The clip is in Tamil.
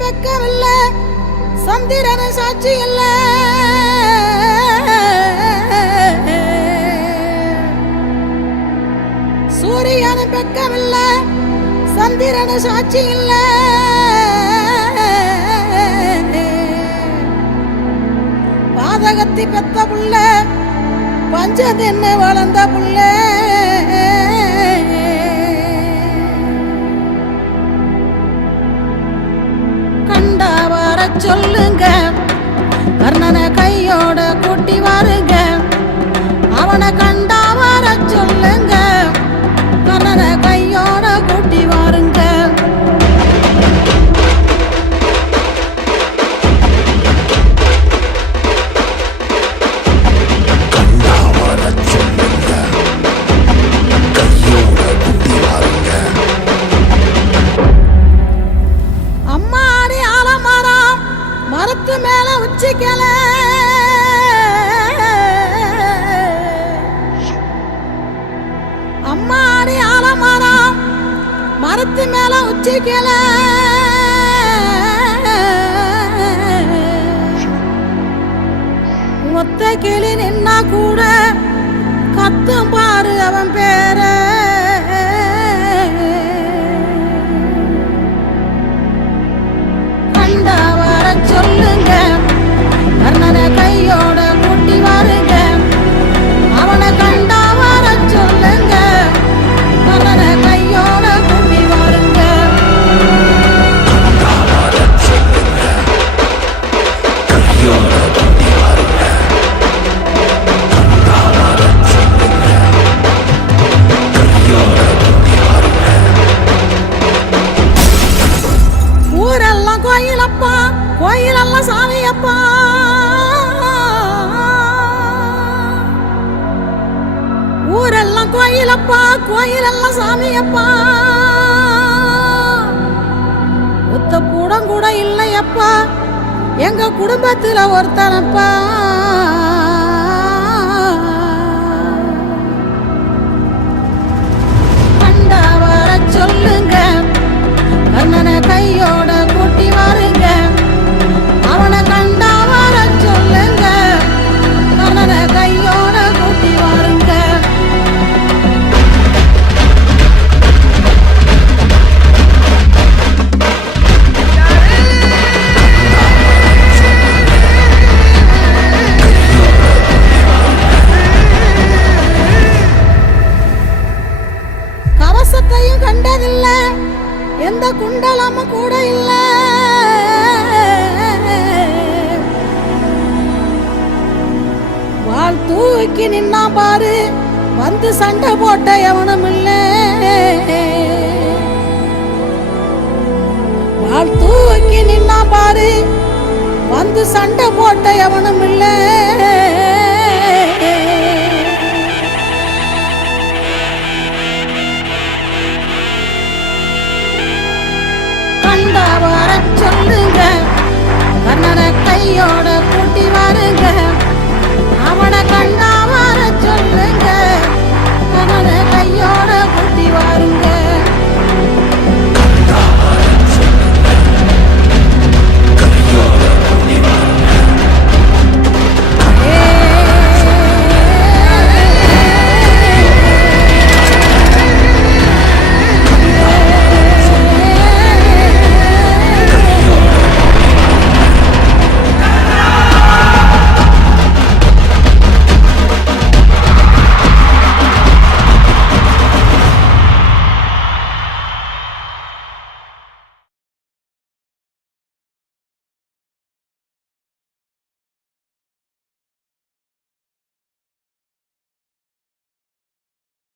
சூரியன சந்திரன சாட்சி இல்ல. சூரியன பக்கம் சந்திரன சாட்சி இல்ல. பாதகத்தி பெத்த புள்ள பஞ்ச தின்னு வளர்ந்த புள்ள. கர்ணனை கையோட கூட்டி வாருங்க. அவனை மரத்து மேல உச்சிக்கல. அம்மாடி ஆலமரம் மரத்து மேல உச்சிக்கல. ஒத்த கிளி நின்னா கூட கத்தும் பாரு அவன் பேரை. கோயிலப்பா கோயிலெல்லாம் சாமியப்பா. ஒத்த கூடம் கூட இல்லையப்பா எங்க குடும்பத்துல ஒருத்தனப்பா. கண்டா வர சொல்லுங்க கண்ணனை கையோட தூக்கி நின்னா பாரு. வந்து சண்டை போட்ட எவனும் இல்ல. வாள் தூக்கி நின்னா பாரு. வந்து சண்டை போட்ட எவனும் இல்ல. கண்டா வர சொல்லுங்க. கண்ணனை கையோட